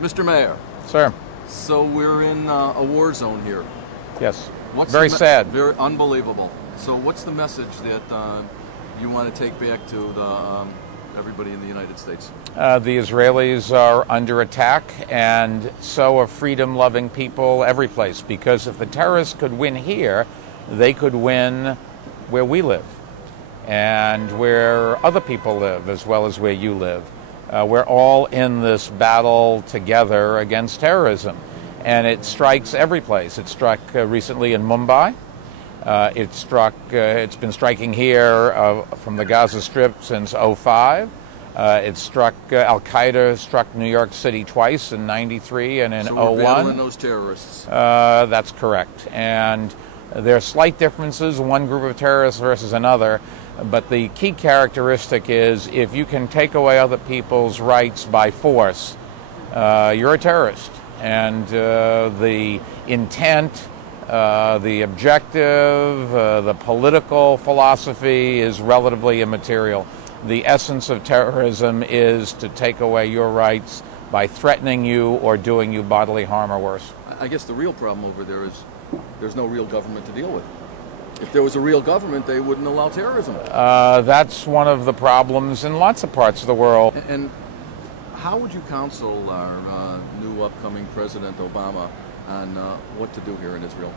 Mr. Mayor. Sir. So we're in a war zone here. Yes. What's very sad. Very unbelievable. So what's the message that you want to take back to everybody in the United States? The Israelis are under attack, and so are freedom-loving people every place, because if the terrorists could win here, they could win where we live and where other people live, as well as where you live. We're all in this battle together against terrorism, and it strikes every place. It struck recently in Mumbai. It's been striking here from the Gaza Strip since 2005. Al-Qaeda struck New York City twice in 93 and in 2001. So we're battling those terrorists. That's correct. And there are slight differences, one group of terrorists versus another, but the key characteristic is if you can take away other people's rights by force, you're a terrorist. And the intent, the objective, the political philosophy is relatively immaterial. The essence of terrorism is to take away your rights by threatening you or doing you bodily harm or worse. I guess the real problem over there is there's no real government to deal with. If there was a real government, they wouldn't allow terrorism. That's one of the problems in lots of parts of the world. And how would you counsel our new upcoming President Obama on what to do here in Israel?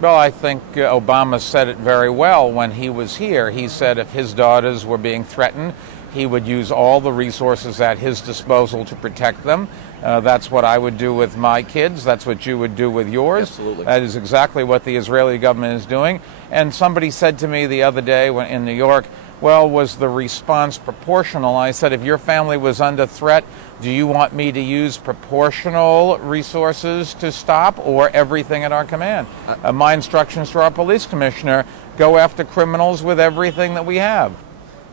Well, I think Obama said it very well when he was here. He said if his daughters were being threatened, he would use all the resources at his disposal to protect them. That's what I would do with my kids. That's what you would do with yours. Absolutely. That is exactly what the Israeli government is doing. And somebody said to me the other day when in New York, well, was the response proportional? I said, if your family was under threat, do you want me to use proportional resources to stop or everything at our command? My instructions to our police commissioner, go after criminals with everything that we have.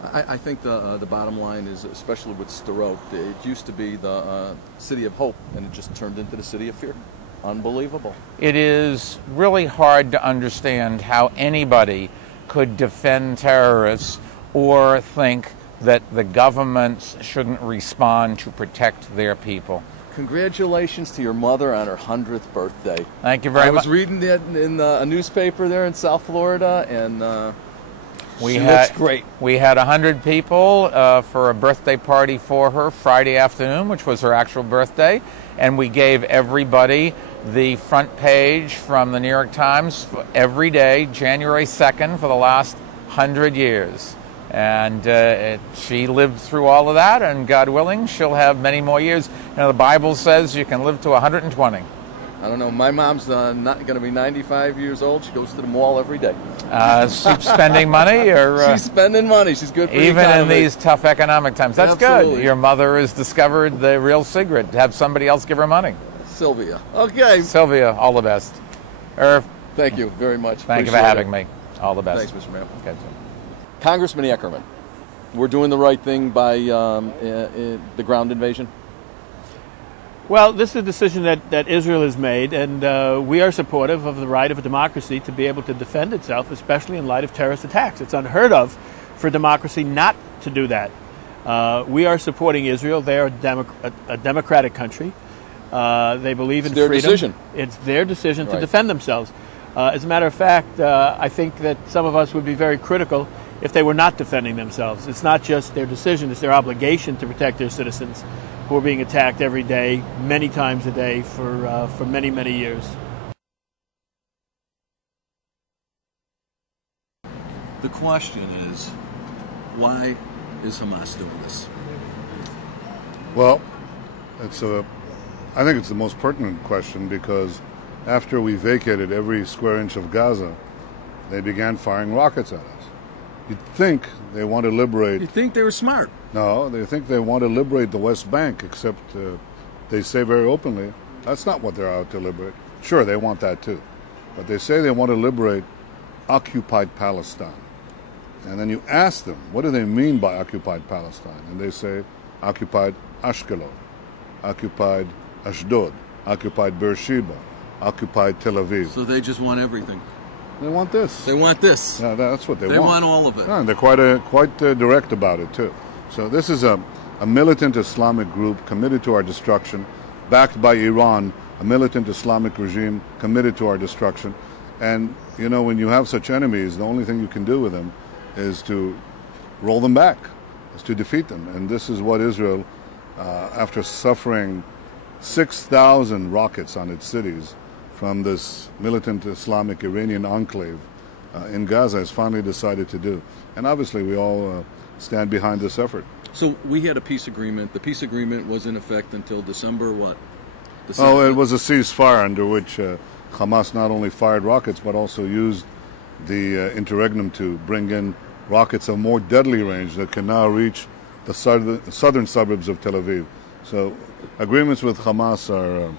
I think the bottom line is, especially with Sderot, it used to be the city of hope, and it just turned into the city of fear. Unbelievable. It is really hard to understand how anybody could defend terrorists or think that the governments shouldn't respond to protect their people. Congratulations to your mother on her 100th birthday. Thank you very much. I was reading that in a newspaper there in South Florida, and she looks great. We had 100 people for a birthday party for her Friday afternoon, which was her actual birthday, and we gave everybody the front page from the New York Times every day, January 2nd, for the last 100 years. And she lived through all of that, and God willing, she'll have many more years. You know, the Bible says you can live to 120. I don't know. My mom's not going to be 95 years old. She goes to the mall every day. She's spending money? Or she's spending money. She's good for the even economy. in these tough economic times. That's Absolutely. Good. Your mother has discovered the real secret. Have somebody else give her money. Sylvia. Okay. Sylvia, all the best. Irv. Thank you very much. Thank you for having me. All the best. Thanks, Mr. Mayor. Okay. Congressman Ackerman, we're doing the right thing by the ground invasion? Well, this is a decision that Israel has made, and we are supportive of the right of a democracy to be able to defend itself, especially in light of terrorist attacks. It's unheard of for democracy not to do that. We are supporting Israel. They are a democratic country. They believe in freedom. It's their decision. It's their decision Right. to defend themselves. As a matter of fact, I think that some of us would be very critical if they were not defending themselves. It's not just their decision, it's their obligation to protect their citizens who are being attacked every day, many times a day, for many, many years. The question is, why is Hamas doing this? Well, I think it's the most pertinent question, because after we vacated every square inch of Gaza, they began firing rockets at us. You'd think they want to liberate... You think they were smart? No, they think they want to liberate the West Bank, except they say very openly, that's not what they're out to liberate. Sure, they want that too. But they say they want to liberate occupied Palestine. And then you ask them, what do they mean by occupied Palestine? And they say, occupied Ashkelon, occupied Ashdod, occupied Beersheba, occupied Tel Aviv. So they just want everything. They want this. They want this. Yeah, that's what they want. They want all of it. Yeah, and they're quite direct about it, too. So this is a militant Islamic group committed to our destruction. backed by Iran, a militant Islamic regime committed to our destruction. And, you know, when you have such enemies, the only thing you can do with them is to roll them back, is to defeat them. And this is what Israel, after suffering 6,000 rockets on its cities from this militant Islamic Iranian enclave in Gaza, has finally decided to do. And obviously we all stand behind this effort. So we had a peace agreement. The peace agreement was in effect until December what? Oh, it was a ceasefire under which Hamas not only fired rockets but also used the interregnum to bring in rockets of more deadly range that can now reach the southern suburbs of Tel Aviv. So agreements with Hamas are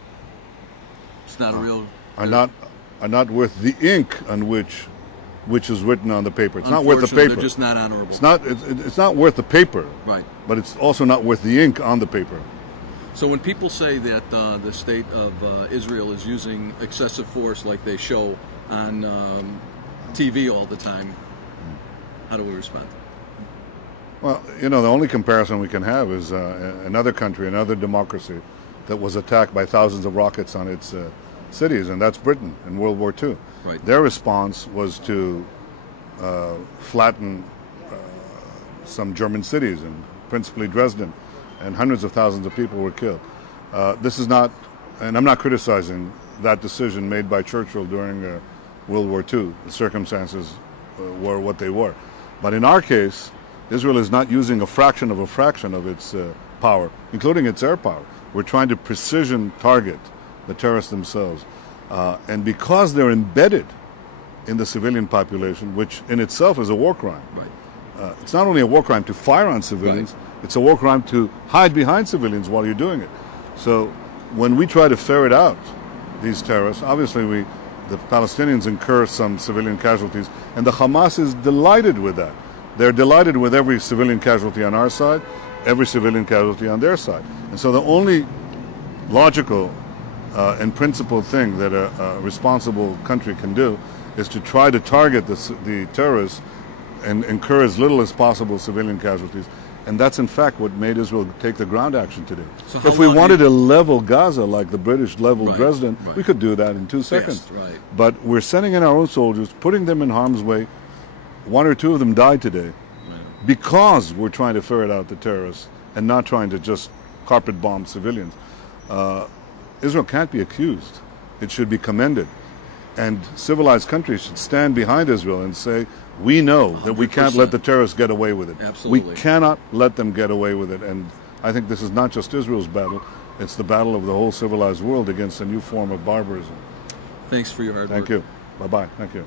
it's not a real are not worth the ink on which is written on the paper. It's not worth the paper. They're just not honorable. It's not worth the paper. Right. But it's also not worth the ink on the paper. So when people say that the state of Israel is using excessive force like they show on TV all the time, how do we respond? Well, you know, the only comparison we can have is another country, another democracy that was attacked by thousands of rockets on its cities, and that's Britain in World War II. Right. Their response was to flatten some German cities, and principally Dresden, and hundreds of thousands of people were killed. This is not, and I'm not criticizing that decision made by Churchill during World War II. The circumstances were what they were. But in our case, Israel is not using a fraction of its power, including its air power. We're trying to precision target the terrorists themselves. And because they're embedded in the civilian population, which in itself is a war crime. Right. It's not only a war crime to fire on civilians, right. It's a war crime to hide behind civilians while you're doing it. So when we try to ferret out these terrorists, obviously the Palestinians incur some civilian casualties, and the Hamas is delighted with that. They're delighted with every civilian casualty on our side, every civilian casualty on their side. And so the only logical and principled thing that a responsible country can do is to try to target the terrorists and incur as little as possible civilian casualties. And that's in fact what made Israel take the ground action today. So if we wanted to level Gaza like the British leveled Dresden, we could do that in 2 seconds. Right. But we're sending in our own soldiers, putting them in harm's way. 1 or 2 of them died today because we're trying to ferret out the terrorists and not trying to just carpet bomb civilians. Israel can't be accused. It should be commended. And civilized countries should stand behind Israel and say, we know that we can't let the terrorists get away with it. Absolutely. We cannot let them get away with it. And I think this is not just Israel's battle. It's the battle of the whole civilized world against a new form of barbarism. Thanks for your hard work. Thank you. Bye-bye. Thank you.